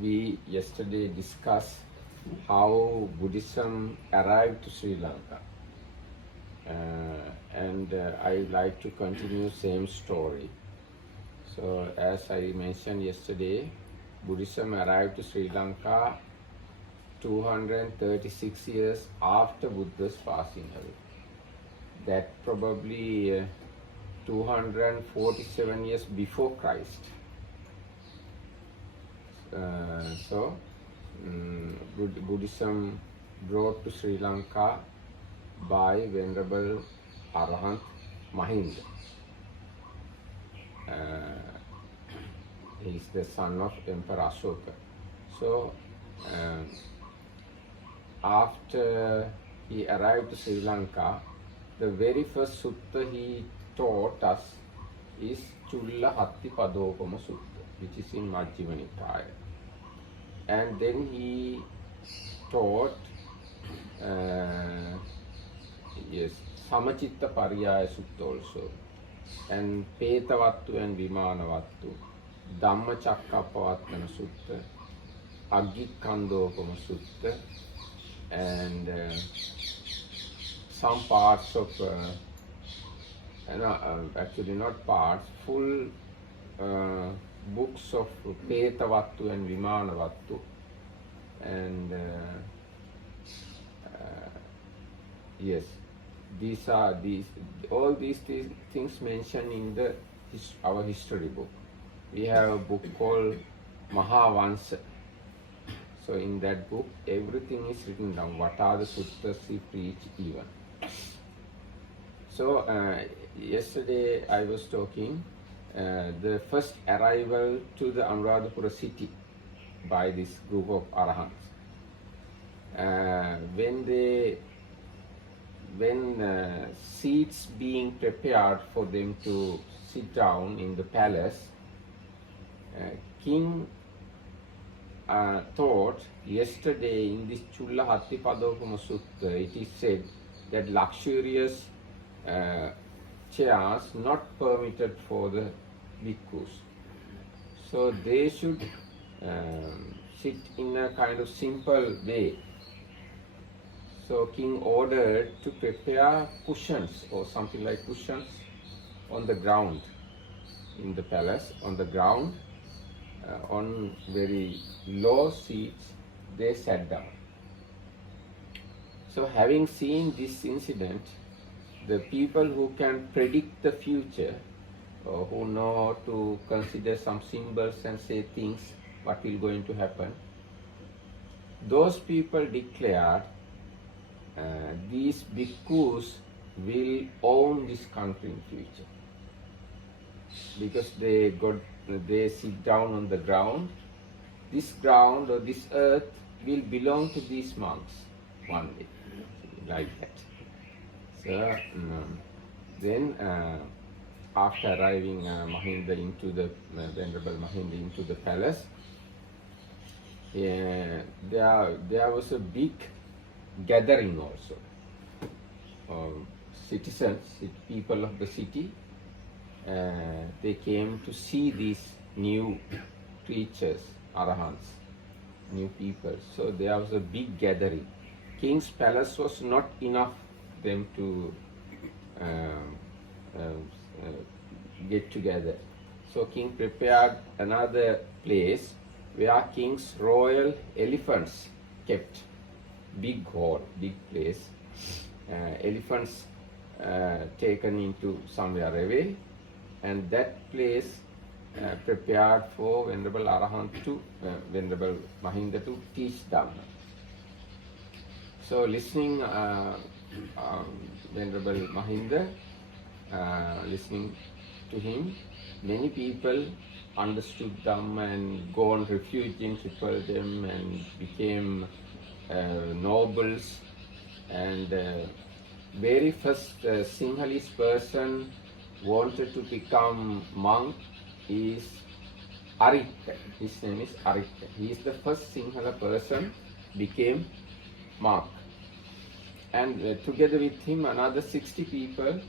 We yesterday discussed how Buddhism arrived to Sri Lanka, and I like to continue same story. So as I mentioned yesterday, Buddhism arrived to Sri Lanka 236 years after Buddha's passing away. That probably 247 years before Christ. Buddhism brought to Sri Lanka by Venerable Arahant Mahinda. He is the son of Emperor Ashoka. So after he arrived to Sri Lanka, the very first sutta he taught us is Chulla Hatti Padopama Sutta, which is in Majjhima Nikaya. And then he taught Samachitta Pariyaya Sutta also, and Petavattu and Vimanavattu, Dhammacakkappawattana Sutta, Aggikandopama Sutta, and some parts of, actually not parts, full books of Petavattu and Vimanavattu, and yes, all these things mentioned in our history book. We have a book called Mahavansa. So in that book, everything is written down. What are the suttas he preached even. So yesterday I was talking the first arrival to the Anuradhapura city by this group of Arahants. When seats being prepared for them to sit down in the palace, King thought yesterday in this Chulla Hatti Padopama Sutta, it is said that luxurious chairs not permitted for the bhikkhus. So they should sit in a kind of simple way. So King ordered to prepare cushions or something like cushions on the ground in the palace, on the ground, on very low seats, they sat down. So having seen this incident, the people who can predict the future, or who know to consider some symbols and say things, what will going to happen, those people declared these bhikkhus will own this country in future, because they sit down on the ground. This ground or this earth will belong to these monks one day, like that. So then after arriving Mahinda into the Venerable Mahinda into the palace, there was a big gathering also of citizens, people of the city. They came to see these new creatures, Arahants, new people. So there was a big gathering. King's palace was not enough them to get together. So King prepared another place where King's royal elephants kept. Big hall, big place. Elephants taken into somewhere away, and that place prepared for Venerable Arahant to, Venerable Mahinda to teach Dhamma. So listening Venerable Mahinda, listening to him, many people understood Dhamma and gone refuge in Tripaldam and became nobles, and very first Sinhalese person wanted to become monk is Aritta. His name is Aritta. He is the first Sinhala person became monk, and together with him another 60 people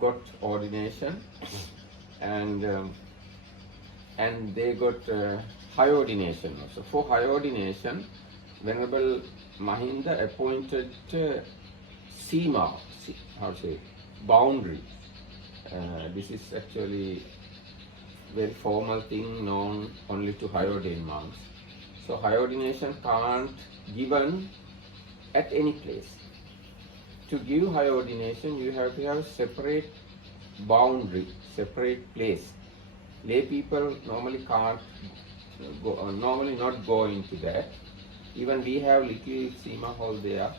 got ordination, and and they got high ordination also. For high ordination, Venerable Mahinda appointed Seema, how to say, boundary. This is actually very formal thing known only to high ordained monks. So high ordination can't given at any place. To give high ordination, you have to have separate boundary, separate place. Lay people normally can't go, normally not go into that. Even we have little Seema hall there.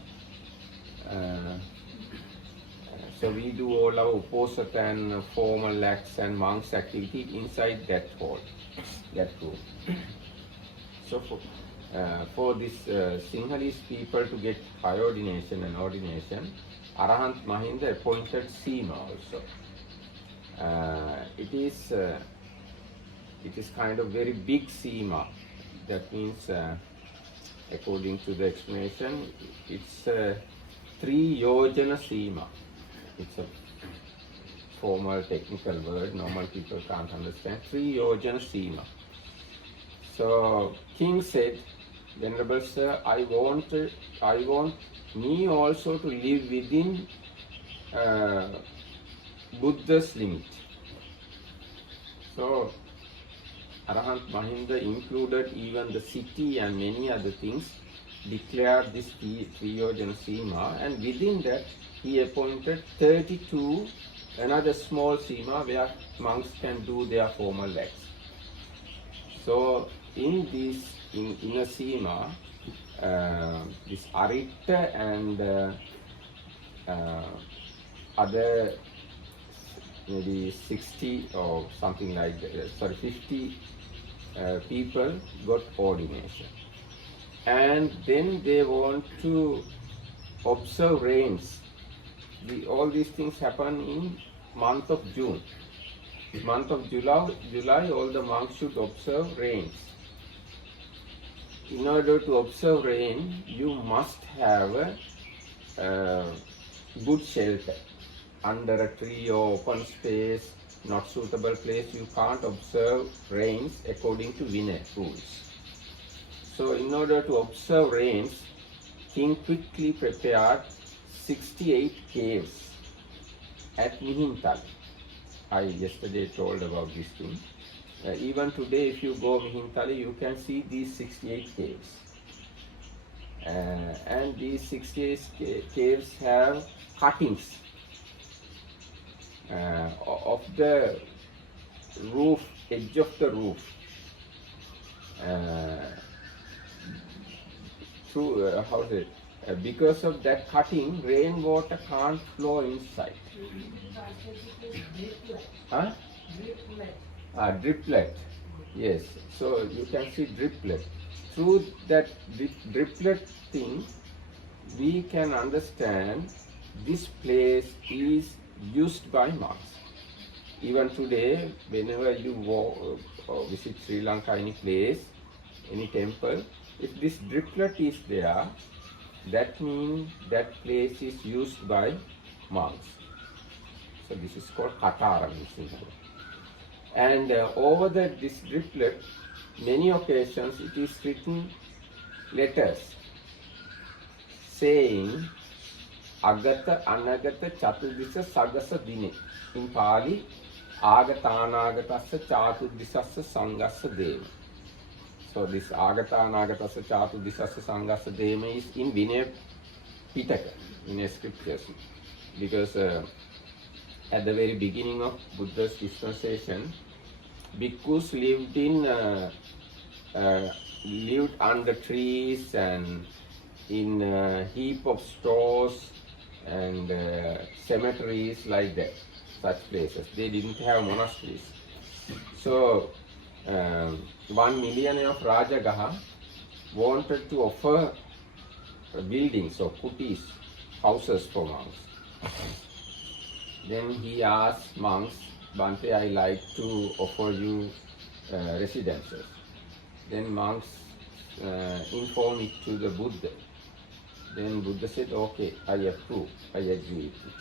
So we do all our opposite and formal acts and monks activity inside that hall, that room. So for this Sinhalese people to get high ordination and ordination, Arahant Mahinda appointed Seema also. It is kind of very big Seema. That means, according to the explanation, it's 3 yojana Seema. It's a formal technical word, normal people can't understand. 3 yojana Seema. So king said, Venerable Sir, I want me also to live within Buddha's limit. So Arahant Mahinda included even the city and many other things, declared this Triyojana Seema, and within that he appointed 32 another small Seema where monks can do their formal acts. So in this inner Seema, this Aritta and other maybe 60 or something like that, 50 people got ordination. And then they want to observe rains. All these things happen in month of June. Month of July, all the monks should observe rains. In order to observe rain, you must have a good shelter. Under a tree or open space, not suitable place, you can't observe rains according to Vinaya rules. So in order to observe rains, king quickly prepared 68 caves at Mihintala. I yesterday told about this thing. Even today, if you go Mihintala, you can see these 68 caves. And these 68 caves have cuttings of the roof, edge of the roof. Because of that cutting, rainwater can't flow inside. Huh? Driplet. Yes. So you can see driplet. Through that driplet thing, we can understand this place is used by monks. Even today, whenever you go or visit Sri Lanka, any place, any temple, if this driplet is there, that means that place is used by monks. So this is called Katara in Sinhala. And over this driplet, many occasions it is written letters saying Agata, Anagata, Chatudisa, Sagasa Dine. In Pali, Agata, Anagatasa, Chatudisasa, Sangasa Deva. So this Agata, Anagatasa, Chatudisasa, Sangasa Deva is in Vinaya Pitaka, in scriptures. Because at the very beginning of Buddha's dispensation, bhikkhus lived under trees and in a heap of straws and cemeteries like that, such places. They didn't have monasteries. So one millionaire of Rajagaha wanted to offer buildings or kutis, houses for monks. Then he asked monks, Bhante, I like to offer you residences. Then monks informed it to the Buddha. Then Buddha said, okay, I approve, I agree with it.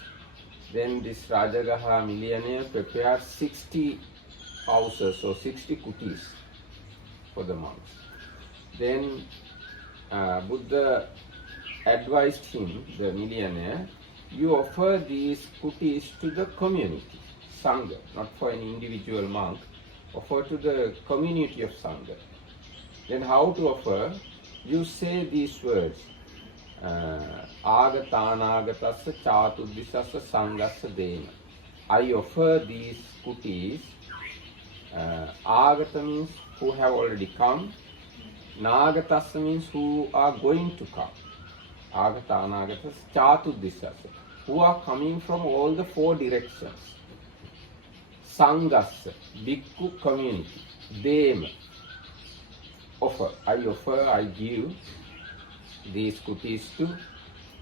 Then this Rajagaha millionaire prepared 60 houses or 60 kutis for the monks. Then Buddha advised him, the millionaire, you offer these kutis to the community, Sangha, not for an individual monk, offer to the community of Sangha. Then how to offer? You say these words, Agatanagatasya Chatuddhisasya Sanghasya Dena. I offer these kutis. Agata means who have already come. Nagatasya means who are going to come. Agatanagatasya Chatuddhisasya, who are coming from all the 4 directions. Sanghasya, bhikkhu community. Dema, offer. I give these kutis to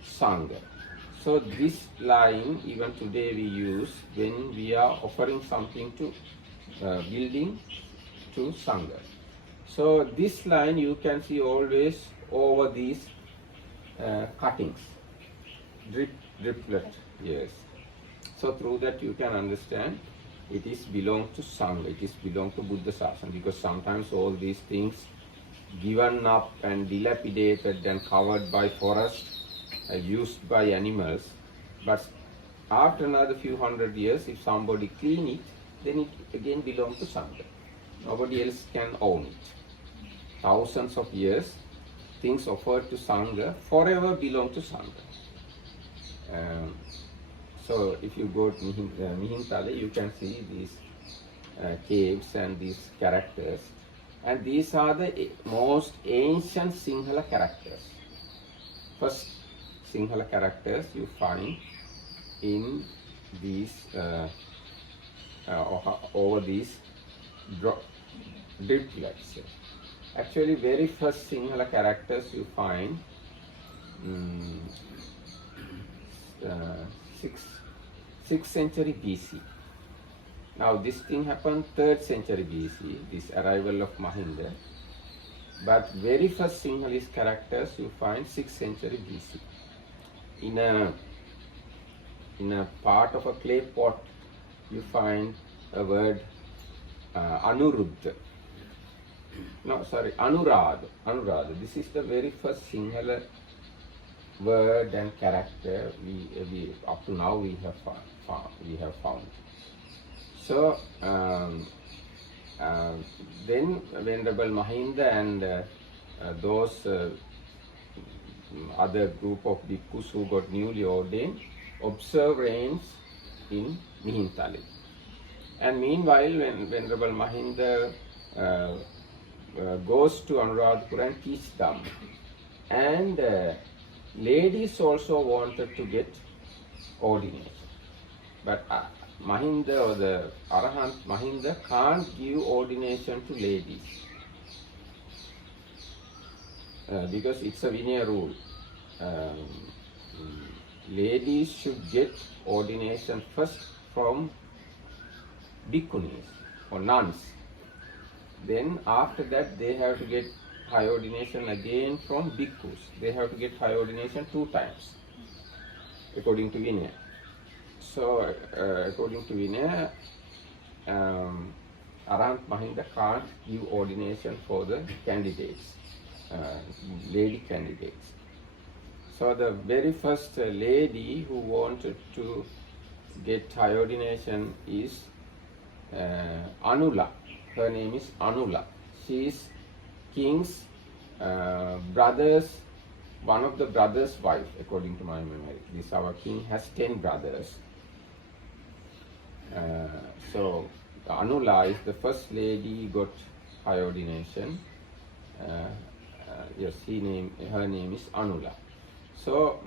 Sangha. So this line even today we use when we are offering something to building to Sangha. So this line you can see always over these cuttings, driplet, yes. So through that you can understand it is belong to Sangha, it is belong to Buddha Sasana, because sometimes all these things given up and dilapidated and covered by forest, used by animals, but after another few hundred years, if somebody clean it, then it again belongs to Sangha. Nobody else can own it. Thousands of years, things offered to Sangha forever belong to Sangha. So if you go to Mihintale, you can see these caves and these characters. And these are the most ancient Sinhala characters. First Sinhala characters you find in these over these driplets. Actually, very first Sinhala characters you find 6th century BC. Now this thing happened 3rd century BC, this arrival of Mahinda. But very first Sinhalese characters you find 6th century BC. In a part of a clay pot you find a word Anuruddha. No, sorry, Anurada. Anurada. This is the very first Sinhala word and character we up to now we have found. So then Venerable Mahinda and those other group of bhikkhus who got newly ordained observe rains in Mihintale. And meanwhile, when Venerable Mahinda goes to Anuradhapura and teaches Dhamma, and ladies also wanted to get ordination, but Mahinda or the Arahant Mahinda can't give ordination to ladies because it's a Vinaya rule. Ladies should get ordination first from bhikkhunis or nuns. Then after that they have to get high ordination again from bhikkhus. They have to get high ordination 2 times according to Vinaya. So according to Vinaya, Arahant Mahinda can't give ordination for the candidates, lady candidates. So the very first lady who wanted to get high ordination is Anula. Her name is Anula. She is king's brother's, one of the brother's wife, according to my memory. This our king has 10 brothers. So Anula is the first lady got high ordination. Yes, her name is Anula. So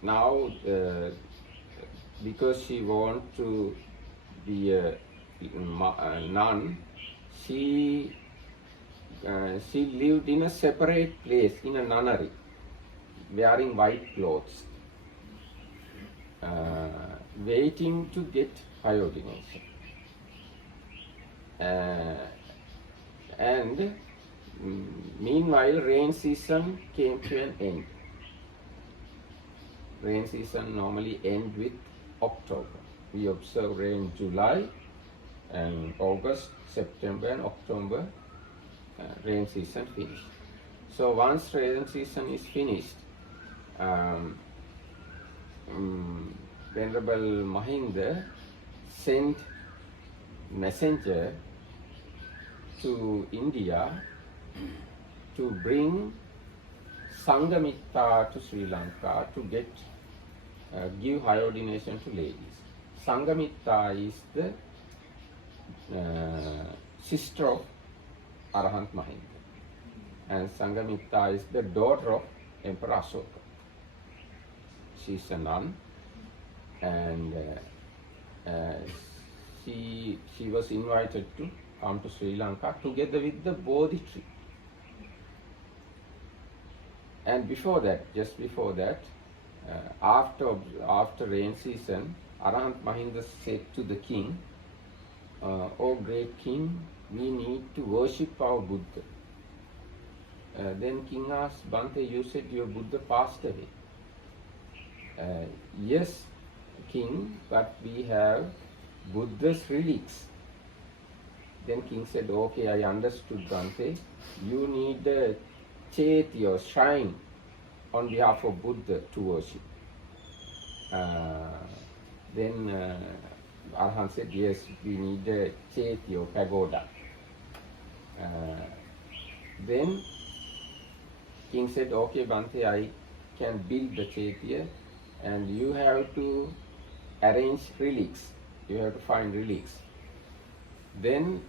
now because she wants to be a nun, she lived in a separate place in a nunnery, wearing white clothes, waiting to get high ordination. And meanwhile, rain season came to an end. Rain season normally ends with October. We observe rain July and August, September and October rain season finished. So once rain season is finished, um, Venerable Mahinda sent messenger to India to bring Sangamitta to Sri Lanka to give high ordination to ladies. Sangamitta is the sister of Arahant Mahinda, and Sangamitta is the daughter of Emperor Asoka. She is a nun, and she was invited to come to Sri Lanka together with the Bodhi tree. And before that, just before that, after rain season, Arahant Mahinda said to the king, "O great king, we need to worship our Buddha." Then king asked, "Bhante, you said your Buddha passed away." "Yes, king, but we have Buddha's relics." Then king said, "Okay, I understood, Bhante. You need a chaiti or shrine on behalf of Buddha to worship." Then Arahant said, "Yes, we need a chaiti or pagoda." Then king said, "Okay, Bhante, I can build the chaiti, and you have to arrange relics. You have to find relics." Then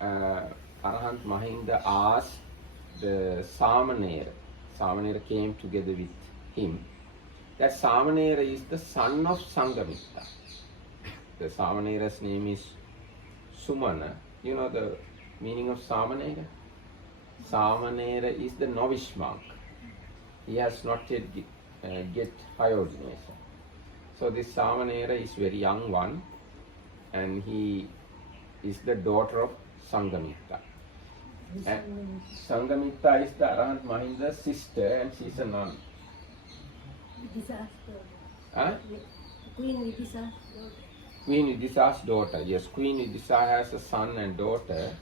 Arahant Mahinda asked the Samanera. Samanera came together with him. That Samanera is the son of Sangamitta. The Samanera's name is Sumana. You know the meaning of Samanera? Samanera is the novice monk. He has not yet get high ordination. So this Samanera is very young one, and he is the daughter of Sangamitta. And Sangamitta is the Arahant Mahinda's sister, and she is a nun. Huh? Queen Vidisha's daughter. Queen Vidisha's daughter. Yes, Queen Vidisha has a son and daughter.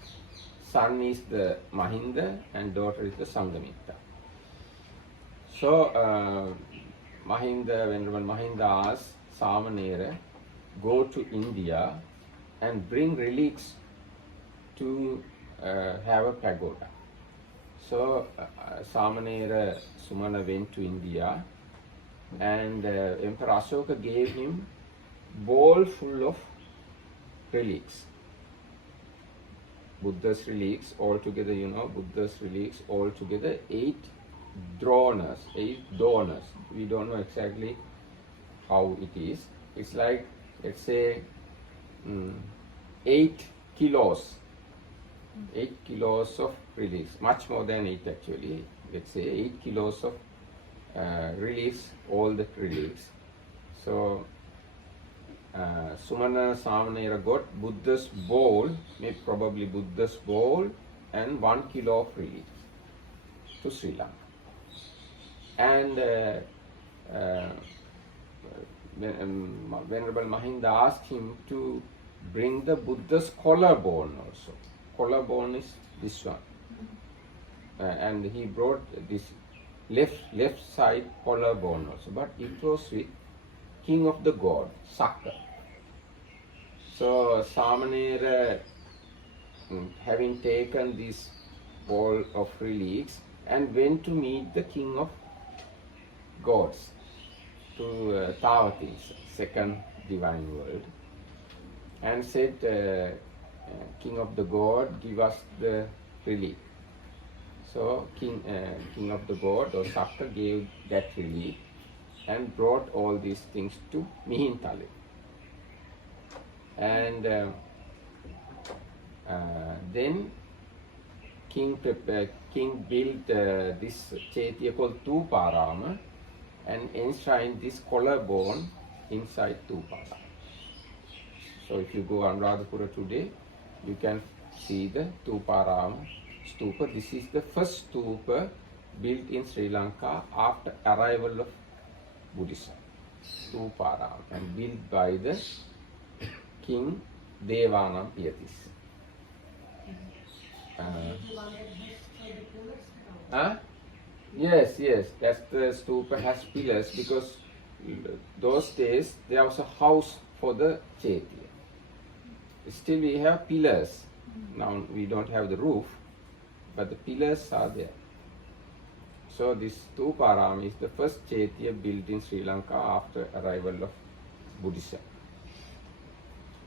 Son is the Mahinda and daughter is the Sangamitta. So Venerable Mahinda asked Samanera, "Go to India and bring relics to have a pagoda." So Samanera Sumana went to India, and Emperor Asoka gave him bowl full of relics. Buddha's relics altogether, Buddha's relics altogether 8 donors. We don't know exactly how it is. It's like, let's say, 8 kilos. 8 kilos of relics, much more than 8 actually. Let's say 8 kilos of relics, all the relics. So Sumana Samanera got Buddha's bowl, maybe probably Buddha's bowl, and 1 kilo of relics to Sri Lanka. And Venerable Mahinda asked him to bring the Buddha's collarbone also. Collarbone is this one. And he brought this left side collarbone also, but it was with king of the god, Sakka. So Samanera, having taken this bowl of relics, and went to meet the king of gods, to Tavatimsa, second divine world, and said, "King of the god, give us the relic." So king of the god or Sakka gave that relic and brought all these things to Mihintale. And then king built this chaitya called Tuparama and enshrined this collarbone inside Tuparama. So if you go Anuradhapura today, you can see the Tuparama stupa. This is the first stupa built in Sri Lanka after arrival of Buddhism. Tuparama, and built by the king Devanam Piyatis. Yes, yes, that's the stupa has pillars because those days there was a house for the Chaitya. Still we have pillars. Now we don't have the roof, but the pillars are there. So this Stuparam is the first Chaitya built in Sri Lanka after arrival of Buddhism.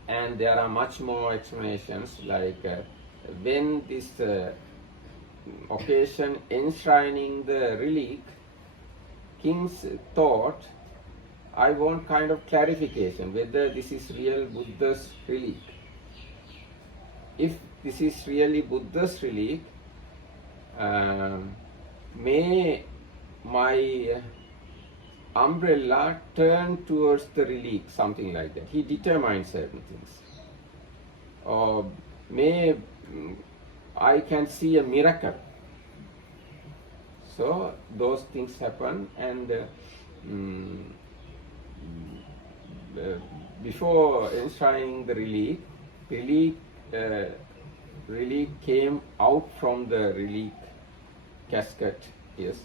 And there are much more explanations like when this occasion enshrining the relic, kings thought, I want kind of clarification whether this is real Buddha's relic. If this is really Buddha's relic, may my umbrella turn towards the relic, something like that. He determines certain things. Or may I can see a miracle. So those things happen, and before enshrining the relic came out from the relic casket, yes,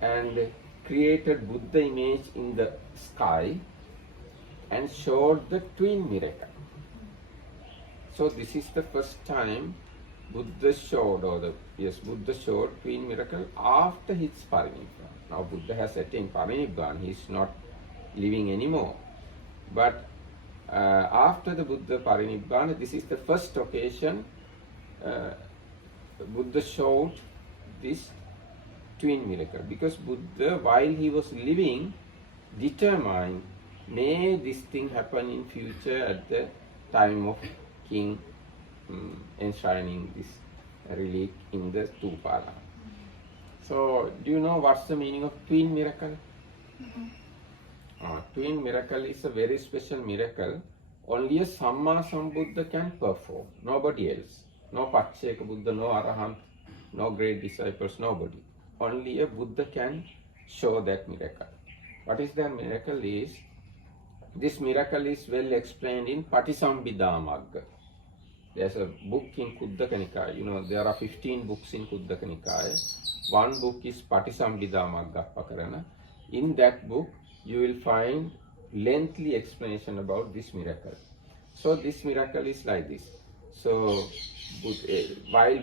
and created Buddha image in the sky and showed the twin miracle. So this is the first time Buddha showed, Buddha showed twin miracle after his Parinibbana. Now Buddha has attained Parinibbana, he is not living anymore. But after the Buddha Parinibbana, this is the first occasion Buddha showed this twin miracle, because Buddha, while he was living, determined, may this thing happen in future at the time of king enshrining this relic in the Stupara. So, do you know what's the meaning of twin miracle? Twin miracle is a very special miracle. Only a Samma Sambuddha can perform, nobody else. No Pacceka Buddha, no Arahant, no great disciples, nobody. Only a Buddha can show that miracle. What is that miracle is? This miracle is well explained in Patisambhida Magga. There's a book in Khuddaka Nikaya. You know, there are 15 books in Khuddaka Nikaya. One book is Patisambhida Magga Pakarana. In that book, you will find lengthy explanation about this miracle. So this miracle is like this. So while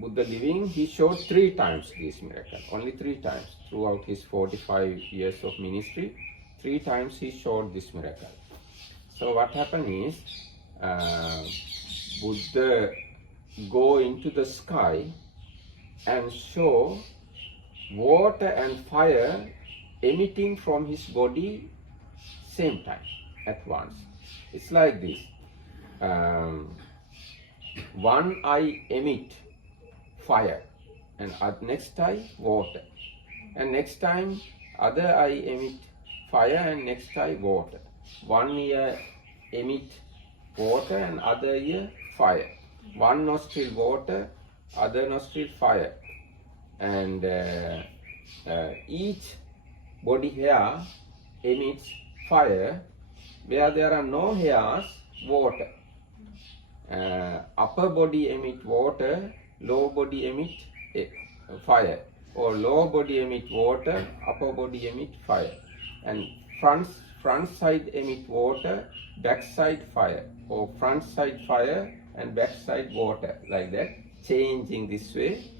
Buddha living, he showed 3 times this miracle. Only 3 times throughout his 45 years of ministry. 3 times he showed this miracle. So what happened is, Buddha go into the sky and show water and fire emitting from his body same time at once. It's like this. One eye emit fire, and next eye water, and next time other eye emit fire, and next eye water. One ear emit water and other ear fire. One nostril water, other nostril fire, and each body hair emits fire. Where there are no hairs, water. Upper body emit water, lower body emit fire, or lower body emit water, upper body emit fire, and front side emit water, back side fire, or front side fire and back side water, like that, changing this way.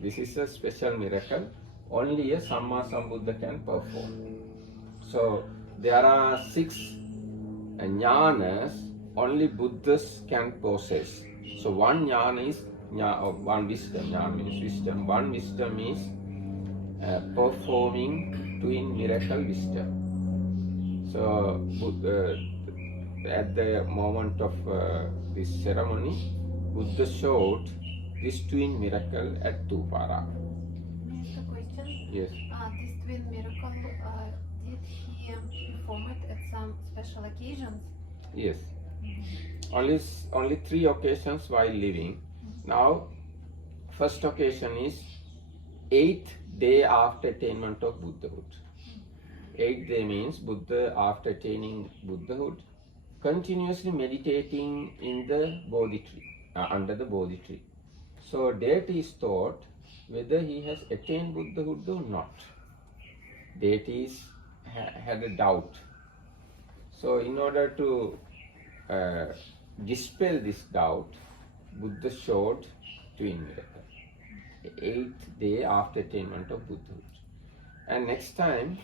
This is a special miracle. Only a Samma Sambuddha can perform. So there are 6 jnanas only Buddhas can possess. So one jnana is one wisdom. Jnana means wisdom. One wisdom is performing twin miracle wisdom. So at the moment of this ceremony, Buddha showed this twin miracle at Tupara. May I ask a question? Yes. This twin miracle, did he perform it at some special occasions? Yes. Only 3 occasions while living. Now, first occasion is 8th day after attainment of Buddhahood. 8th day means Buddha after attaining Buddhahood, continuously meditating in the Bodhi tree, under the Bodhi tree. So deities thought whether he has attained Buddhahood or not. Deities had a doubt. So in order to dispel this doubt, Buddha showed twin miracle, 8th day after attainment of Buddhahood. And next time,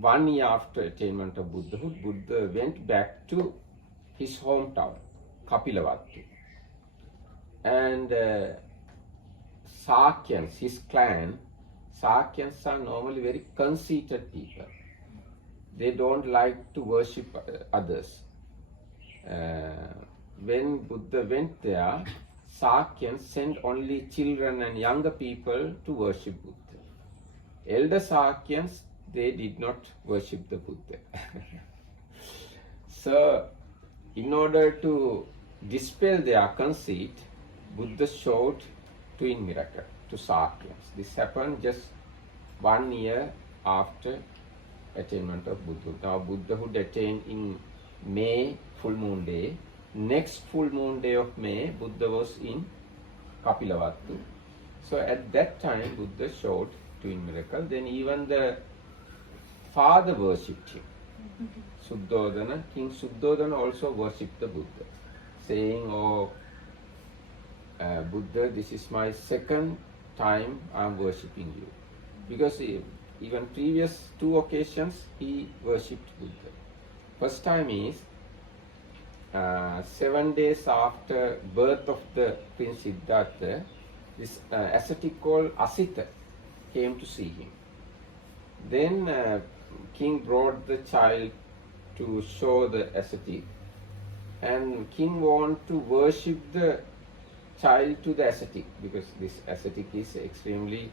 1 year after attainment of Buddhahood, Buddha went back to his hometown, Kapilavatthu. And Sakyans, his clan, Sakyans are normally very conceited people. They don't like to worship others. When Buddha went there, Sakyans sent only children and younger people to worship Buddha. Elder Sakyans, they did not worship the Buddha. So, in order to dispel their conceit, Buddha showed twin miracle to Sakyans. This happened just 1 year after attainment of Buddhahood. Now Buddhahood attained in May, full moon day. Next full moon day of May, Buddha was in Kapilavatthu. So at that time, Buddha showed twin miracle. Then even the father worshipped him. Suddhodana, King Suddhodana also worshipped the Buddha, saying, "Oh, Buddha, this is my second time I am worshipping you." Because even previous 2 occasions he worshipped Buddha. First time is 7 days after birth of the Prince Siddhartha, this ascetic called Asita came to see him. Then king brought the child to show the ascetic, and king want to worship the child to the ascetic, because this ascetic is extremely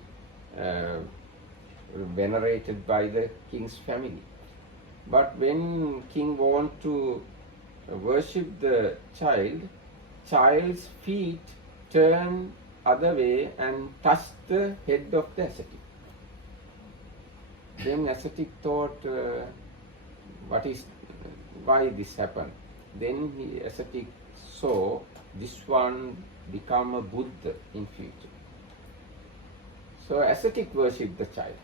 venerated by the king's family. But when king want to worship the child's feet turn other way and touch the head of the ascetic. Then ascetic thought, why this happened? Then ascetic saw this one become a Buddha in future. So ascetic worshipped the child.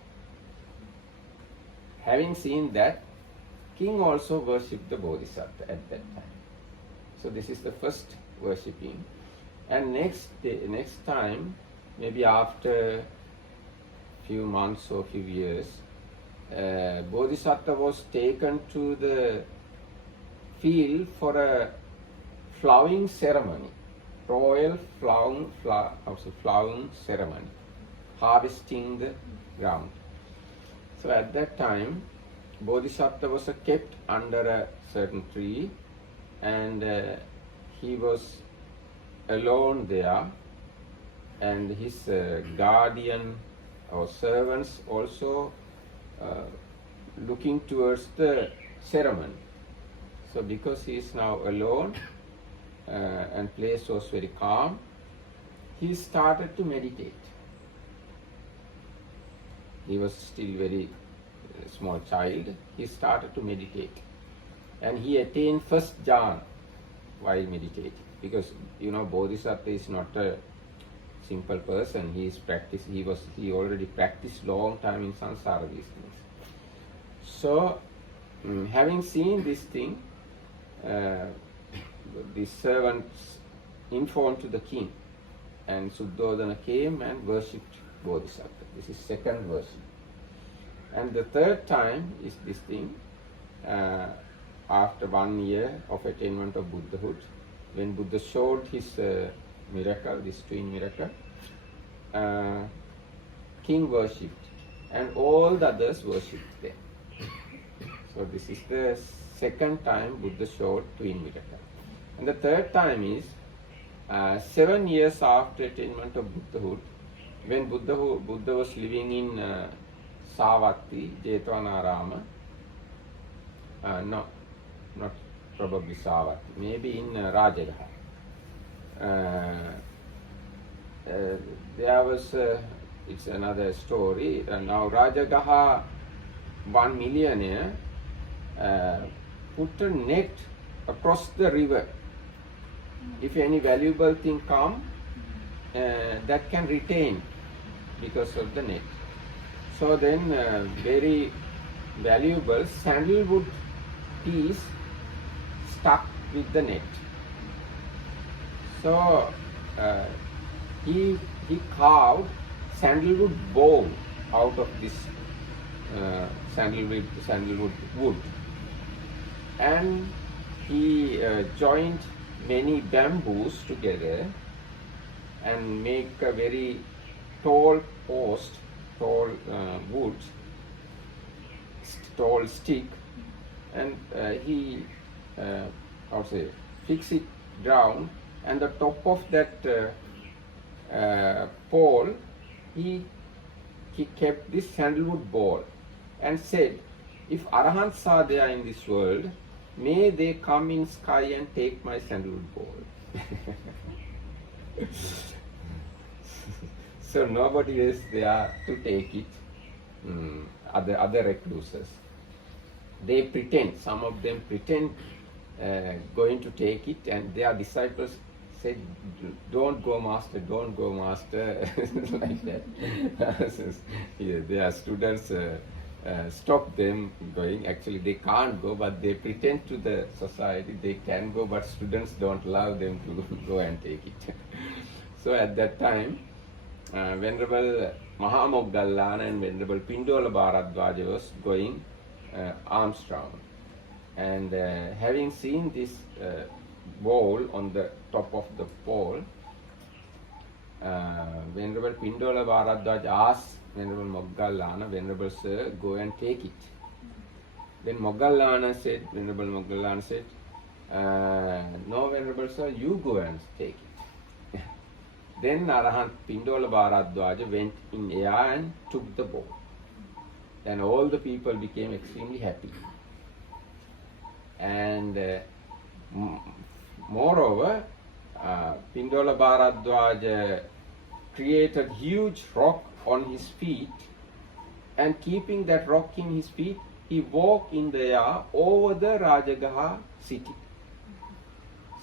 Having seen that, king also worshipped the Bodhisattva at that time. So this is the first worshipping. And next time, maybe after few months or few years, Bodhisattva was taken to the field for a ploughing ceremony, royal ploughing ceremony, harvesting the ground. So at that time, Bodhisattva was kept under a certain tree, and he was alone there, and his guardian or servants also looking towards the ceremony. So because he is now alone and place was very calm, he started to meditate. He was still very small child. He started to meditate, and he attained first jhana while meditating. Because Bodhisattva is not a simple person. He already practiced long time in samsara these things. So having seen this thing, the servants informed to the king, and Suddhodana came and worshipped Bodhisattva. This is second worship. And the third time is this thing, after 1 year of attainment of Buddhahood, when Buddha showed his miracle, this twin miracle, king worshipped, and all the others worshipped them. So this is the second time Buddha showed twin miracle. And the third time is 7 years after attainment of Buddhahood, when Buddha was living in Savatthi, Jetvanarama, no, not probably Savatthi, maybe in Rajagaha. There was, it's another story. Now Rajagaha, one millionaire, put a net across the river. If any valuable thing come, that can retain because of the net. So then very valuable sandalwood piece stuck with the net. So he carved sandalwood bowl out of this sandalwood wood, and he joined many bamboos together and make a very tall post, tall wood, tall stick, and he how to say, fix it down, and the top of that pole he kept this sandalwood ball and said, if arahants are there in this world, may they come in sky and take my sandalwood ball. So nobody is there to take it. Other recluses, they pretend, some of them pretend going to take it, and their disciples said, don't go master, don't go master, like that. Their students stop them going. Actually they can't go, but they pretend to the society they can go, but students don't allow them to go and take it. So at that time, Venerable Mahamoggallana and Venerable Pindola Bharadwaja was going arms round, and having seen this bowl on the top of the pole, Venerable Pindola Bharadwaja asked Venerable Moggallana, Venerable Sir, go and take it. Then Moggallana said, Venerable Moggallana said, no Venerable Sir, you go and take it. Then Arahant Pindola Bharadwaja went in air and took the bowl. And all the people became extremely happy. And moreover, Pindola Bharadwaja created huge rock on his feet, and keeping that rock in his feet, he walked in the air over the Rajagaha city.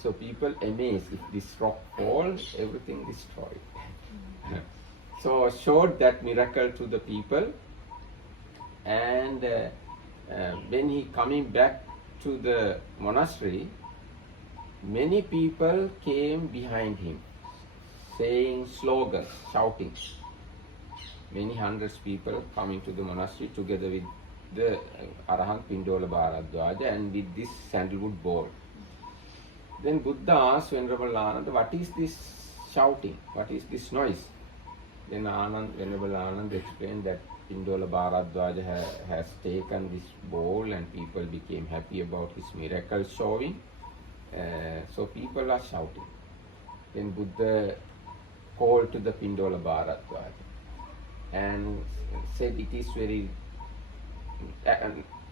So people amazed, if this rock falls, everything destroyed. So showed that miracle to the people, and when he coming back to the monastery, many people came behind him, saying slogans, shouting. Many hundreds of people coming to the monastery together with the Arahant Pindola Bharadwaja and with this sandalwood bowl. Then Buddha asked Venerable Ananda, what is this shouting? What is this noise? Then Venerable Ananda explained that Pindola Bharadwaja has taken this bowl and people became happy about his miracle showing. So people are shouting. Then Buddha called to the Pindola Bharadwaja and said, it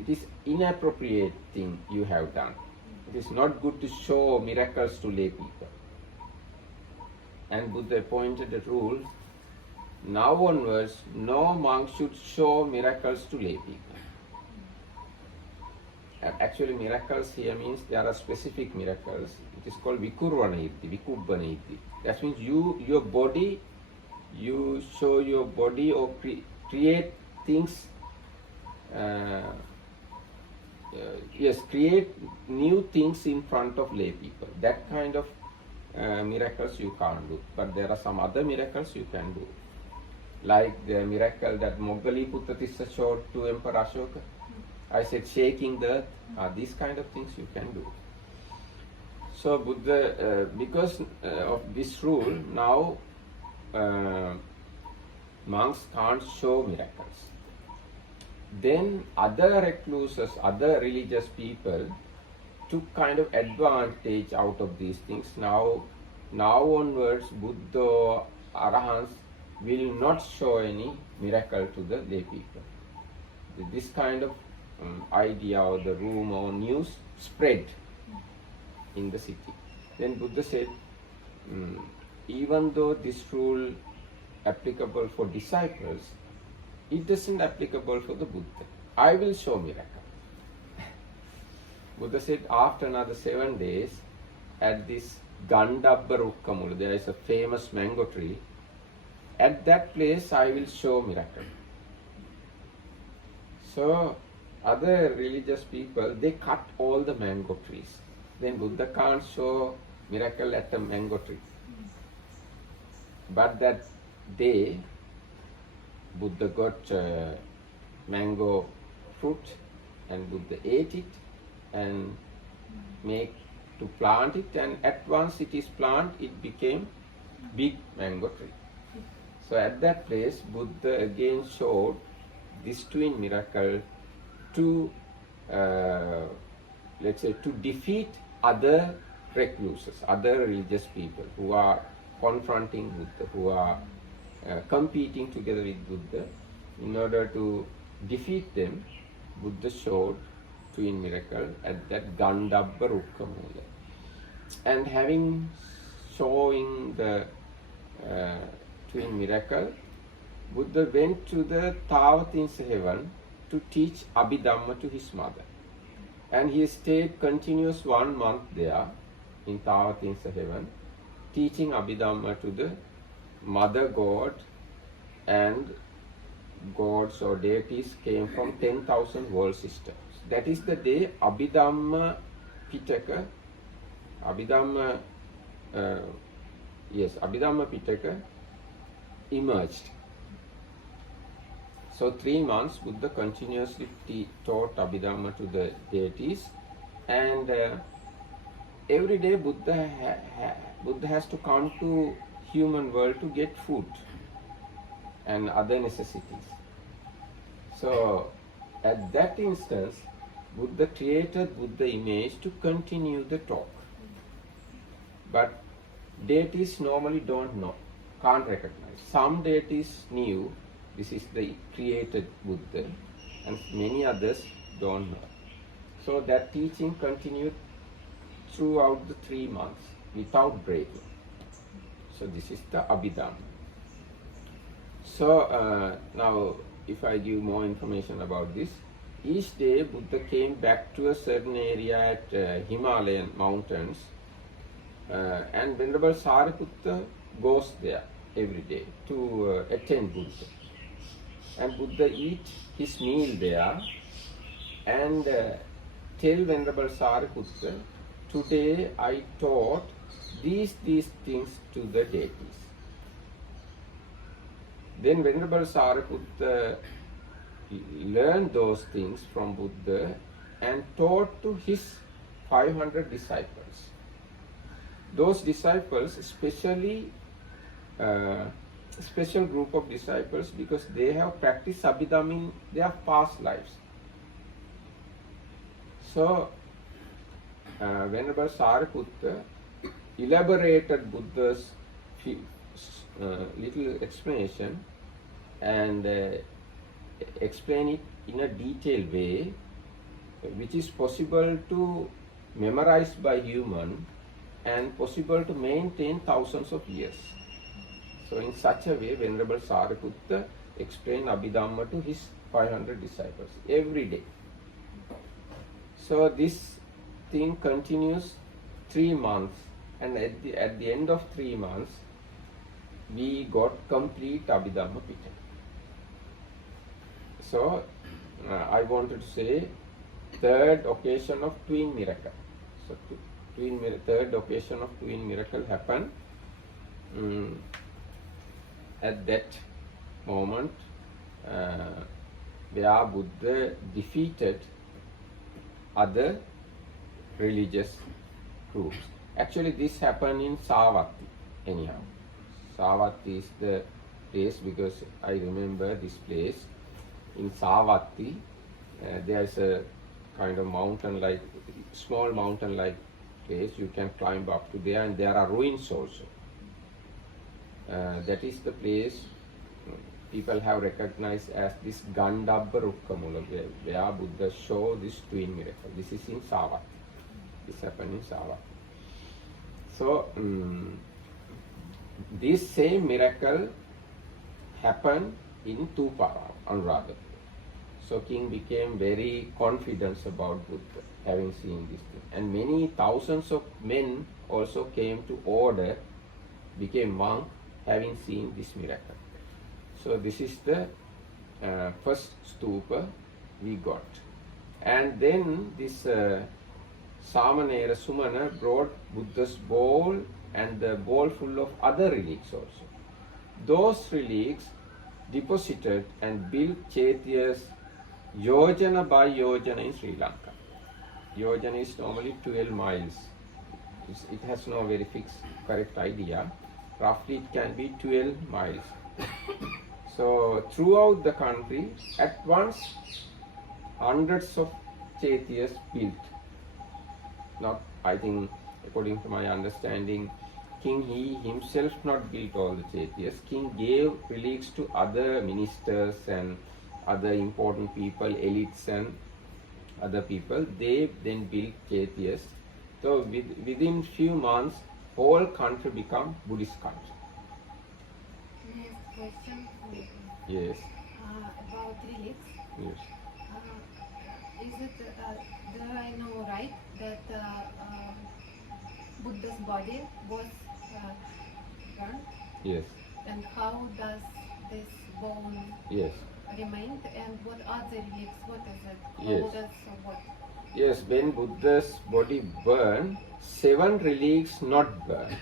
is inappropriate thing you have done. It is not good to show miracles to lay people. And Buddha appointed a rule, now onwards, no monk should show miracles to lay people. And actually miracles here means there are specific miracles. It is called Vikurvanaitti, Vikubbanaitti. That means your body, you show your body or create things, create new things in front of lay people. That kind of miracles you can't do. But there are some other miracles you can do. Like the miracle that Moggaliputta Tissa showed to Emperor Ashoka. I said shaking the earth. These kind of things you can do. So Buddha, because of this rule, now monks can't show miracles. Then other recluses, other religious people took kind of advantage out of these things. Now onwards, Buddha, Arahants will not show any miracle to the lay people. This kind of idea or the rumor or news spread in the city. Then Buddha said, even though this rule applicable for disciples, it isn't applicable for the Buddha. I will show miracle. Buddha said after another 7 days, at this Gandabba Rukkamula, there is a famous mango tree. At that place I will show miracle. So other religious people, they cut all the mango trees. Then Buddha can't show miracle at a mango tree. But that day, Buddha got mango fruit and Buddha ate it and make to plant it, and at once it is planted, it became big mango tree. So at that place, Buddha again showed this twin miracle to, let's say, to defeat other recluses, other religious people who are confronting Buddha, who are competing together with Buddha. In order to defeat them, Buddha showed twin miracle at that Gandabba Rukkamula. And having showing the twin miracle, Buddha went to the Tavatinsa heaven to teach Abhidhamma to his mother. And he stayed continuous 1 month there in Tavatinsa heaven, teaching Abhidhamma to the mother god, and gods or deities came from 10,000 world systems. That is the day Abhidhamma Pitaka, Abhidhamma Pitaka emerged. So 3 months Buddha continuously taught Abhidhamma to the deities, and every day Buddha has to come to human world to get food and other necessities. So at that instance, Buddha created Buddha image to continue the talk. But deities normally don't know, can't recognize. Some deities knew this is the created Buddha, and many others don't know. So that teaching continued throughout the 3 months without breaking. So this is the Abhidhamma. So now if I give more information about this, each day Buddha came back to a certain area at Himalayan mountains, and Venerable Sariputta goes there every day to attend Buddha. And Buddha eat his meal there and tell Venerable Sariputta, today I taught these things to the deities. Then Venerable Sariputta learned those things from Buddha and taught to his 500 disciples. Those disciples, especially special group of disciples, because they have practiced Abhidhamma in their past lives. So Venerable Sariputta elaborated Buddha's little explanation and explain it in a detailed way, which is possible to memorize by human and possible to maintain thousands of years. So in such a way, Venerable Sariputta explained Abhidhamma to his 500 disciples every day. So this thing continues 3 months, and at the end of 3 months, we got complete Abhidhamma Pitaka. So I wanted to say third occasion of twin miracle. So third occasion of twin miracle happened at that moment where Buddha defeated other religious groups. Actually this happened in Savatthi anyhow. Savatthi is the place because I remember this place. In Savatthi, there is a kind of mountain-like, small mountain-like place. You can climb up to there, and there are ruins also. That is the place people have recognized as this Gandabba Rukkamula, where Buddha showed this twin miracle. This is in Savatthi. This happened in Savatthi. So, this same miracle happened in Tupara, Anuradhapura. So king became very confident about Buddha, having seen this thing. And many thousands of men also came to order, became monk, having seen this miracle. So this is the first stupa we got. And then this Samanera Sumana brought Buddha's bowl and the bowl full of other relics also. Those relics deposited and built Chaityas yojana by yojana in Sri Lanka. Yojana is normally 12 miles. It has no very fixed correct idea. Roughly it can be 12 miles. So throughout the country, at once hundreds of Chaityas built. Not, I think, according to my understanding, king he himself not built all the Chaityas. King gave relics to other ministers and other important people, elites and other people. They then built Chaityas. So within few months, whole country become Buddhist country. Next question. Yes. About relics. Yes. Is it, do I know right that Buddha's body was burned? Yes. And how does this bone Yes. remain? And what other relics? What is it? Yes. Clothes or what? Yes, when Buddha's body burned, 7 relics not burned.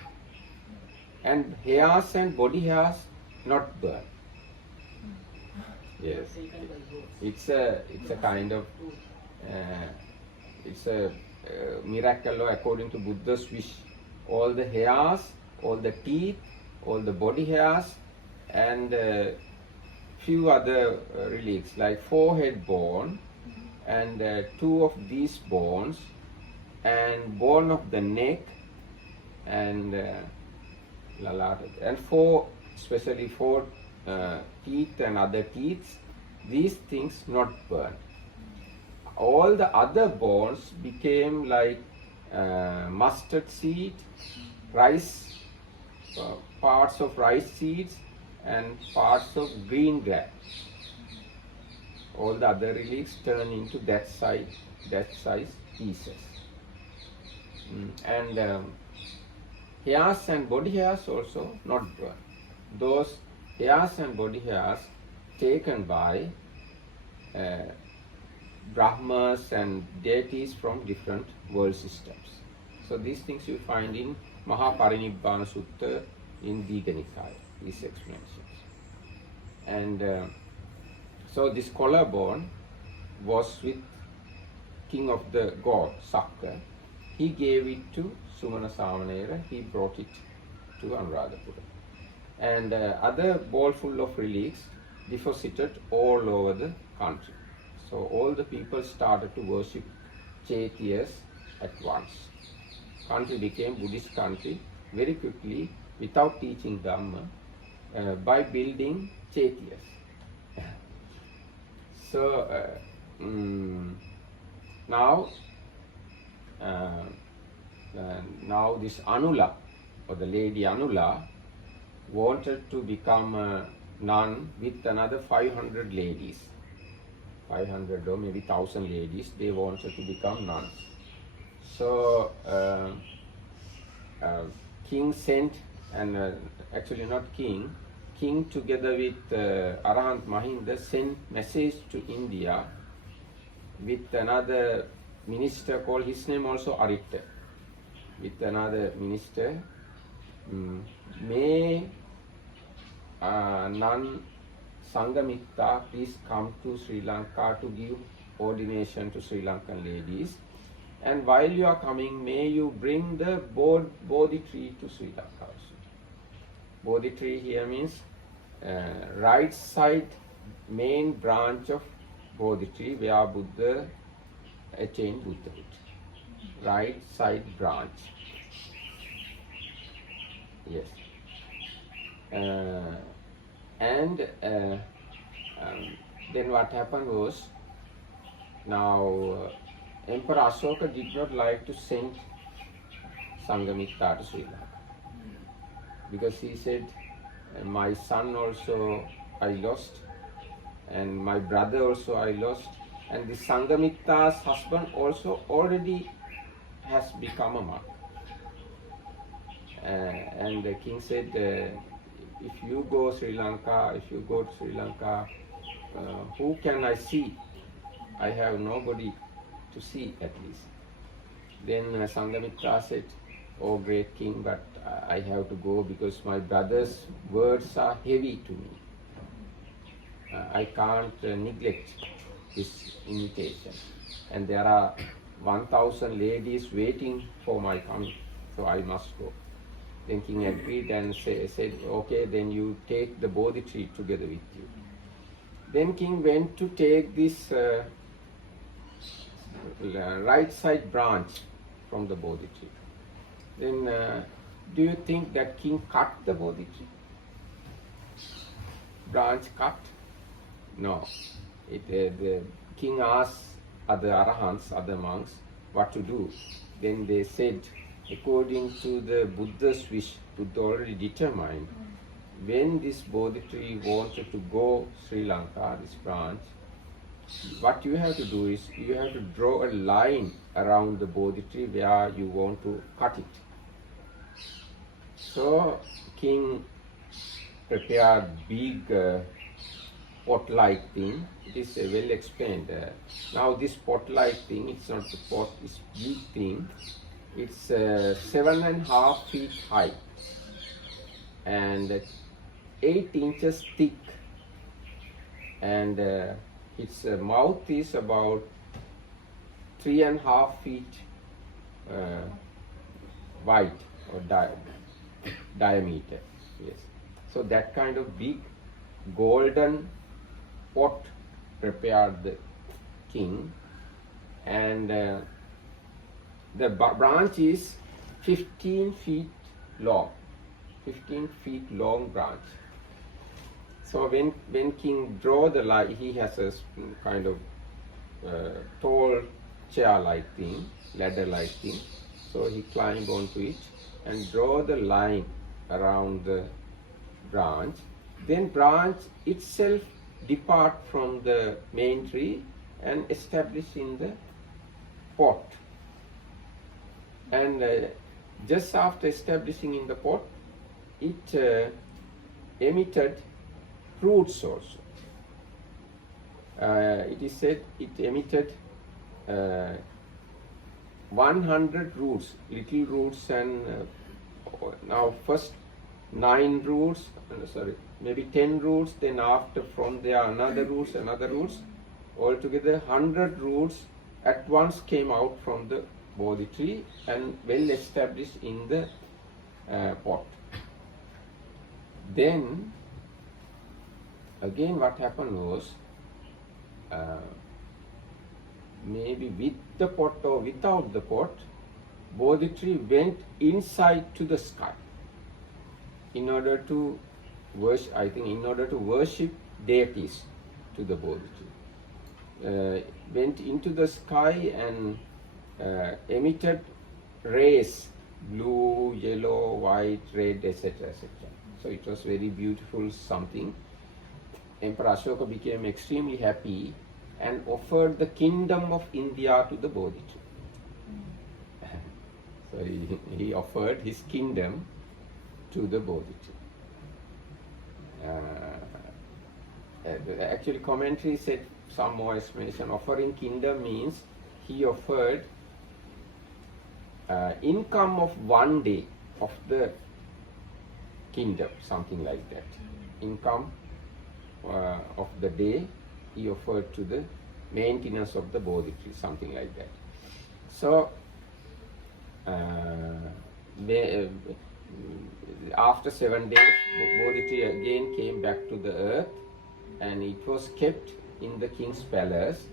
And hairs and body hairs not burned. Yes. It's a kind of it's a miracle according to Buddha's wish. All the hairs, all the teeth, all the body hairs, and few other relics like forehead bone, and 2 of these bones, and bone of the neck, and and 4, especially 4 teeth and other teeth. These things not burned. All the other bones became like mustard seed, rice, parts of rice seeds, and parts of green grass. All the other relics turn into that size pieces. And hairs and body hairs also not burned. Those hairs and body hairs taken by Brahmas and deities from different world systems. So these things you find in Mahaparinibbana Sutta in Digha Nikaya, these explanations. And so this collarbone was with king of the god, Sakka. He gave it to Sumana Samanera, he brought it to Anuradhapura. And other bowl full of relics deposited all over the country. So all the people started to worship Chaityas at once. Country became Buddhist country very quickly without teaching Dhamma by building Chaityas. So now this Anula, or the lady Anula, wanted to become a nun with another 500 ladies. 500 or maybe 1,000 ladies, they wanted to become nuns. So king sent, and actually not king together with Arahant Mahinda sent message to India with another minister called, his name also Aritta, with another minister, may nun Sangamitta please come to Sri Lanka to give ordination to Sri Lankan ladies, and while you are coming, may you bring the Bodhi tree to Sri Lanka also. Bodhi tree here means right side main branch of Bodhi tree where Buddha attained Buddhahood. Right side branch. Yes. And then what happened was, now Emperor Ashoka did not like to send Sangamitta to Sri Lanka, because he said, my son also I lost, and my brother also I lost, and the Sangamitta's husband also already has become a monk. And the king said, if you go Sri Lanka, if you go to Sri Lanka, who can I see? I have nobody to see at least. Then Sangamitta said, oh great king, but I have to go because my brother's words are heavy to me. I can't neglect this invitation. And there are 1,000 ladies waiting for my coming, so I must go. Then king agreed and said, okay, then you take the Bodhi tree together with you. Then king went to take this right side branch from the Bodhi tree. Then do you think that king cut the Bodhi tree? Branch cut? No. The king asked other arahants, other monks, what to do. Then they said, according to the Buddha's wish, Buddha already determined, when this Bodhi tree wanted to go Sri Lanka, this branch, what you have to do is, you have to draw a line around the Bodhi tree where you want to cut it. So, king prepared big pot-like thing. It is well explained. Now this pot-like thing, it's not the pot, it's big thing. It's 7.5 feet high and 8 inches thick, and its mouth is about 3.5 feet wide or diameter. Yes. So that kind of big golden pot prepared the king, and the branch is 15 feet long. 15 feet long branch. So when king draw the line, he has a kind of tall chair-like thing, ladder-like thing. So he climbed onto it and draw the line around the branch. Then branch itself depart from the main tree and establish in the pot. And just after establishing in the pot, it emitted roots also. It is said it emitted 100 roots, little roots, and now first 9 roots, maybe 10 roots, then after from there another roots, altogether 100 roots at once came out from the Bodhi tree and well established in the pot. Then again what happened was, maybe with the pot or without the pot, Bodhi tree went inside to the sky in order to worship, I think in order to worship deities to the Bodhi tree. Went into the sky and emitted rays, blue, yellow, white, red, etc., etc. So it was very beautiful something. Emperor Ashoka became extremely happy and offered the kingdom of India to the Bodhi tree. So he offered his kingdom to the Bodhi tree. Actually, commentary said some more explanation. Offering kingdom means he offered income of 1 day of the kingdom, something like that. Income of the day he offered to the maintenance of the Bodhi tree, something like that. So after 7 days, Bodhi tree again came back to the earth, and it was kept in the king's palace.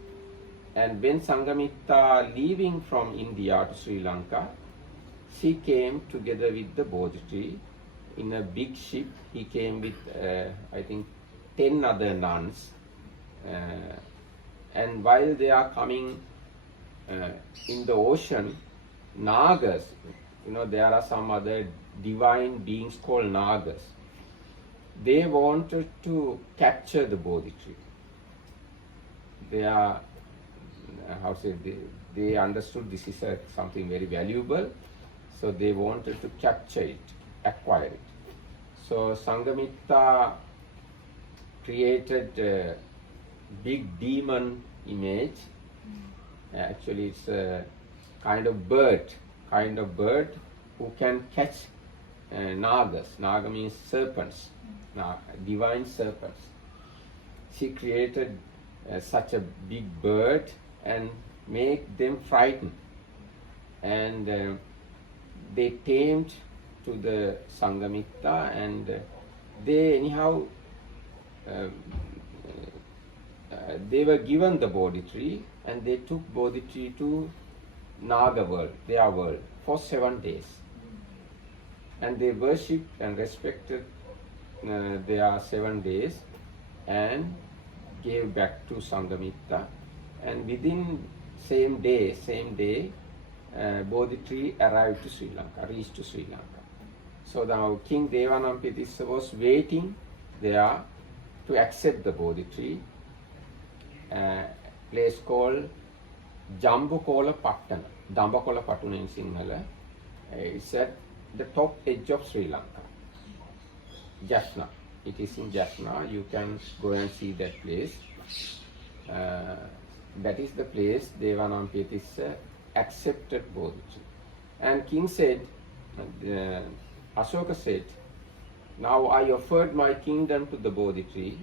And when Sangamitta leaving from India to Sri Lanka, she came together with the Bodhi tree in a big ship. He came with I think 10 other nuns, and while they are coming in the ocean, Nagas, there are some other divine beings called Nagas. They wanted to capture the Bodhi tree. they are, how say, they understood this is something very valuable, so they wanted to capture it, acquire it. So Sanghamitta created a big demon image. Actually, it's a kind of bird who can catch nagas. Naga means serpents, divine serpents. She created such a big bird and make them frightened. And they tamed to the Sanghamitta, and they anyhow they were given the Bodhi tree, and they took Bodhi tree to Naga world, their world, for 7 days. And they worshipped and respected their 7 days and gave back to Sanghamitta. And within same day, Bodhi tree arrived to Sri Lanka, reached to Sri Lanka. So now King Devanampiyatissa was waiting there to accept the Bodhi tree. Place called Jambukola Pattana, Dambakola Pattuna in Sinhala. It's at the top edge of Sri Lanka, Jaffna. It is in Jaffna. You can go and see that place. That is the place Devanampiyatissa accepted Bodhi tree. And King said, Ashoka said, now I offered my kingdom to the Bodhi tree.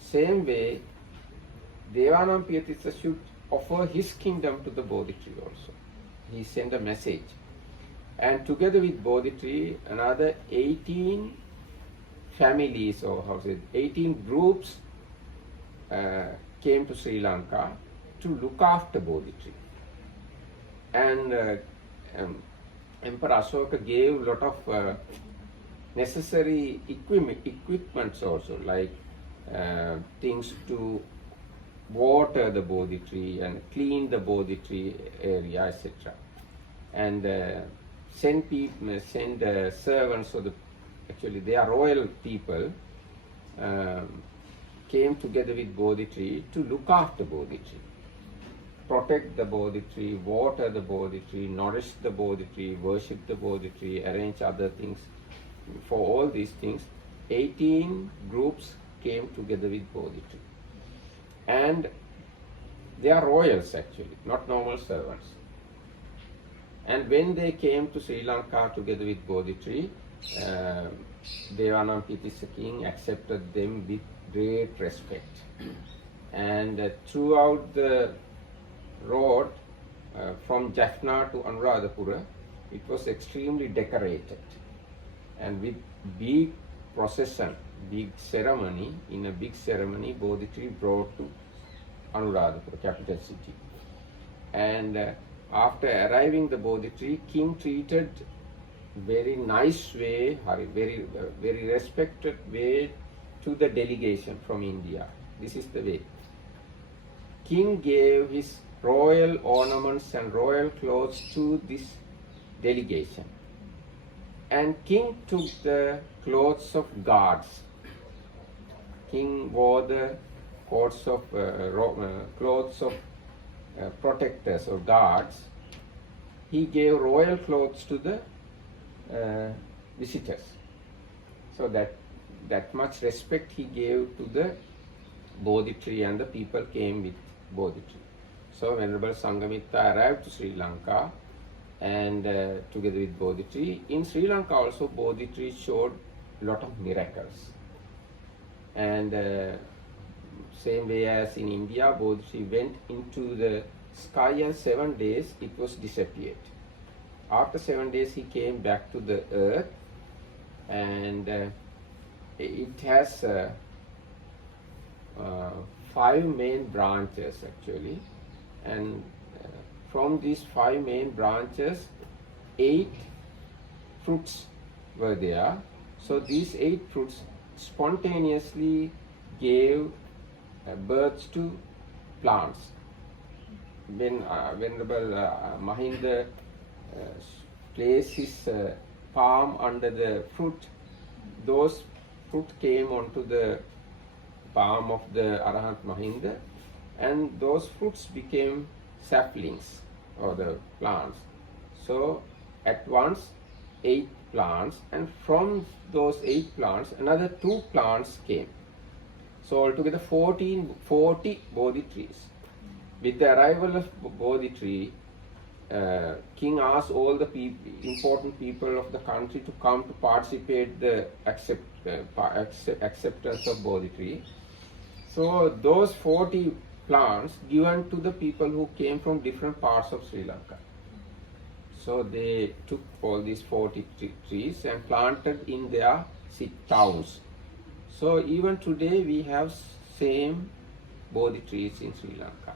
Same way, Devanampiyatissa should offer his kingdom to the Bodhi tree also. He sent a message. And together with Bodhi tree, another 18 families, or 18 groups came to Sri Lanka to look after Bodhi tree. And Emperor Ashoka gave a lot of necessary equipments also, like things to water the Bodhi tree and clean the Bodhi tree area, etc. And send servants, so actually they are royal people, came together with Bodhi tree to look after Bodhi tree, protect the Bodhi tree, water the Bodhi tree, nourish the Bodhi tree, worship the Bodhi tree, arrange other things. For all these things, 18 groups came together with Bodhi tree. And they are royals actually, not normal servants. And when they came to Sri Lanka together with Bodhi tree, Devanampiyatissa king accepted them with great respect. And throughout the road from Jaffna to Anuradhapura, it was extremely decorated. And with big procession, big ceremony, in a big ceremony, Bodhi tree brought to Anuradhapura, capital city. And after arriving the Bodhi tree, king treated very nice way, very respected way to the delegation from India. This is the way. King gave his royal ornaments and royal clothes to this delegation. And king took the clothes of guards. King wore the clothes of protectors or guards. He gave royal clothes to the visitors. So that much respect he gave to the Bodhi tree, and the people came with Bodhi tree. So Venerable Sanghamitta arrived to Sri Lanka, and together with Bodhi tree. In Sri Lanka also, Bodhi tree showed a lot of miracles. And same way as in India, Bodhi tree went into the sky, and 7 days it was disappeared. After 7 days he came back to the earth, and it has 5 main branches actually, and from these 5 main branches, 8 fruits were there. So these 8 fruits spontaneously gave birth to plants. When Venerable Mahinda placed his palm under the fruit, those fruit came onto the palm of the Arahant Mahinda, and those fruits became saplings or the plants. So at once 8 plants, and from those 8 plants another 2 plants came. So altogether 40 Bodhi trees. With the arrival of Bodhi tree, king asked all the important people of the country to come to participate the acceptance of Bodhi tree. So those 40 plants given to the people who came from different parts of Sri Lanka. So they took all these 40 trees and planted in their towns. So even today we have same Bodhi trees in Sri Lanka.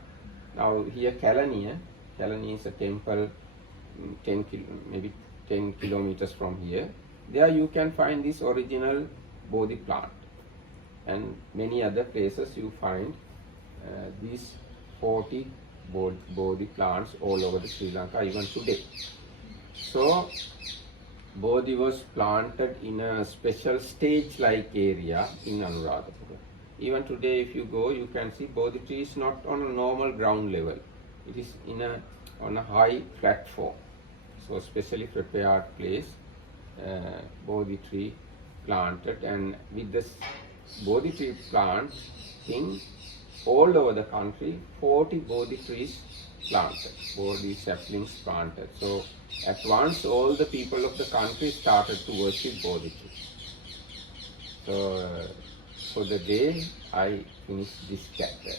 Now here Kelaniya is a temple maybe 10 kilometers from here. There you can find this original Bodhi plant, and many other places you find these 40 Bodhi plants all over the Sri Lanka even today. So Bodhi was planted in a special stage-like area in Anuradhapura. Even today if you go, you can see Bodhi tree is not on a normal ground level. It is on a high platform. So specially prepared place, Bodhi tree planted, and with this Bodhi tree plant thing, all over the country 40 Bodhi trees planted, Bodhi saplings planted. So at once all the people of the country started to worship Bodhi tree. So for the day I finished this chapter.